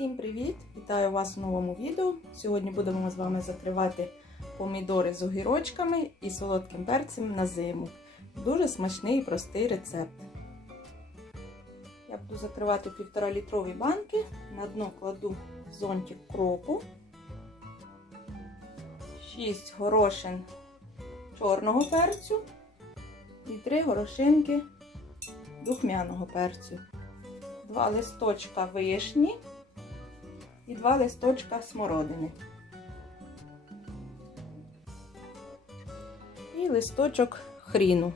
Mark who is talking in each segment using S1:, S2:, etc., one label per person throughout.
S1: Всім привіт! Вітаю вас у новому відео. Сьогодні будемо з вами закривати помідори з огірочками і солодким перцем на зиму. Дуже смачний і простий рецепт. Я буду закривати півтора літрові банки. На дно кладу зонтик кропу, 6 горошин чорного перцю і 3 горошинки духмяного перцю. Два листочка вишні і два листочка смородини. І листочок хріну.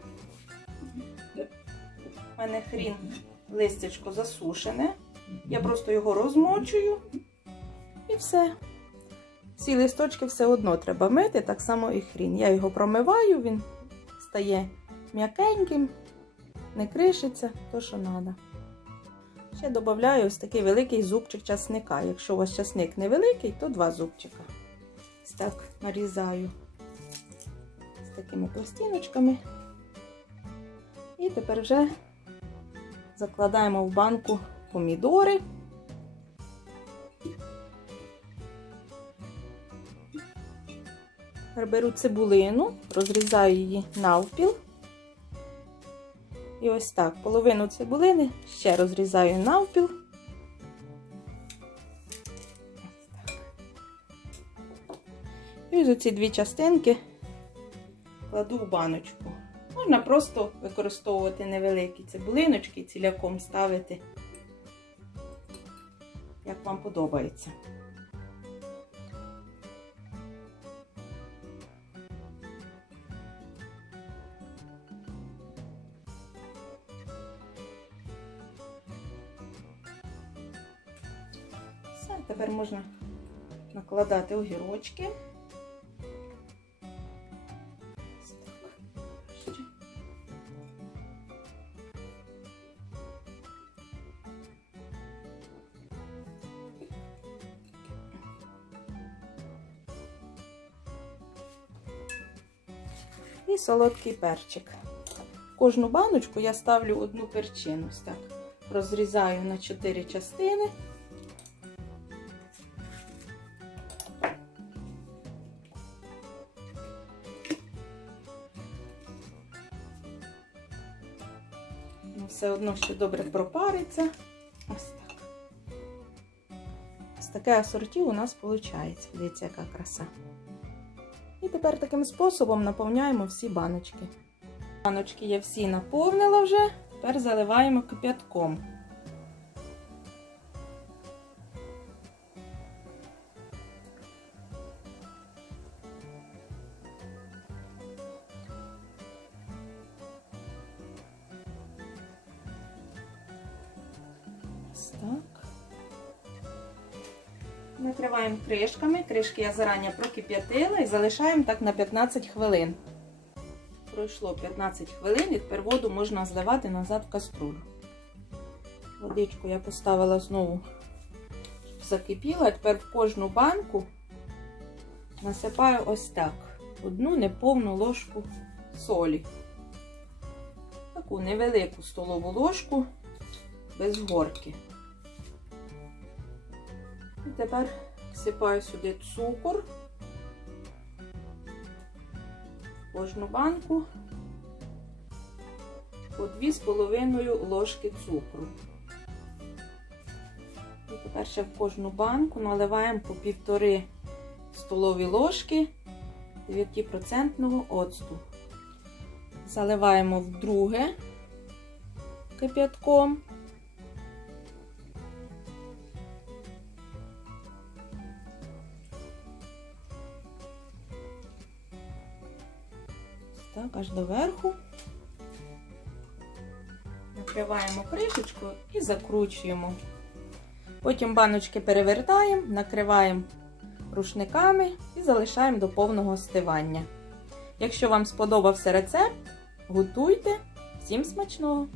S1: У мене хрін листячко засушене. Я просто його розмочую і все. Всі листочки все одно треба мити, так само і хрін. Я його промиваю, він стає м'якеньким, не кришиться, то що треба. Ще додаю ось такий великий зубчик часника. Якщо у вас часник невеликий, то два зубчика. Ось так нарізаю з такими пластиночками. І тепер вже закладаємо в банку помідори. Беру цибулину, розрізаю її навпіл. І ось так, половину цибулини ще розрізаю навпіл. І ось оці дві частинки кладу в баночку. Можна просто використовувати невеликі цибулиночки і ціляком ставити, як вам подобається. Тепер можна накладати огірочки. І солодкий перчик. Кожну баночку я ставлю одну перчину. Так. Розрізаю на 4 частини. Ну, все одно ще добре пропариться. Ось так. Ось таке асорті у нас виходить. Дивіться, яка краса. І тепер таким способом наповняємо всі баночки. Баночки я всі наповнила вже, тепер заливаємо кип'ятком. Так. Накриваємо кришками. Кришки я зарані прокип'ятила і залишаємо так на 15 хвилин. Пройшло 15 хвилин і тепер воду можна зливати назад в каструлю. Водичку я поставила знову, щоб закипіла. Тепер в кожну банку насипаю ось так. Одну неповну ложку солі. Таку невелику столову ложку без горки. І тепер всипаю сюди цукор, в кожну банку по 2,5 ложки цукру. І тепер ще в кожну банку наливаємо по 1,5 столові ложки 9% оцту. Заливаємо вдруге кип'ятком. Так, аж до верху. Накриваємо кришечку і закручуємо. Потім баночки перевертаємо, накриваємо рушниками і залишаємо до повного стивання. Якщо вам сподобався рецепт, готуйте. Всім смачного!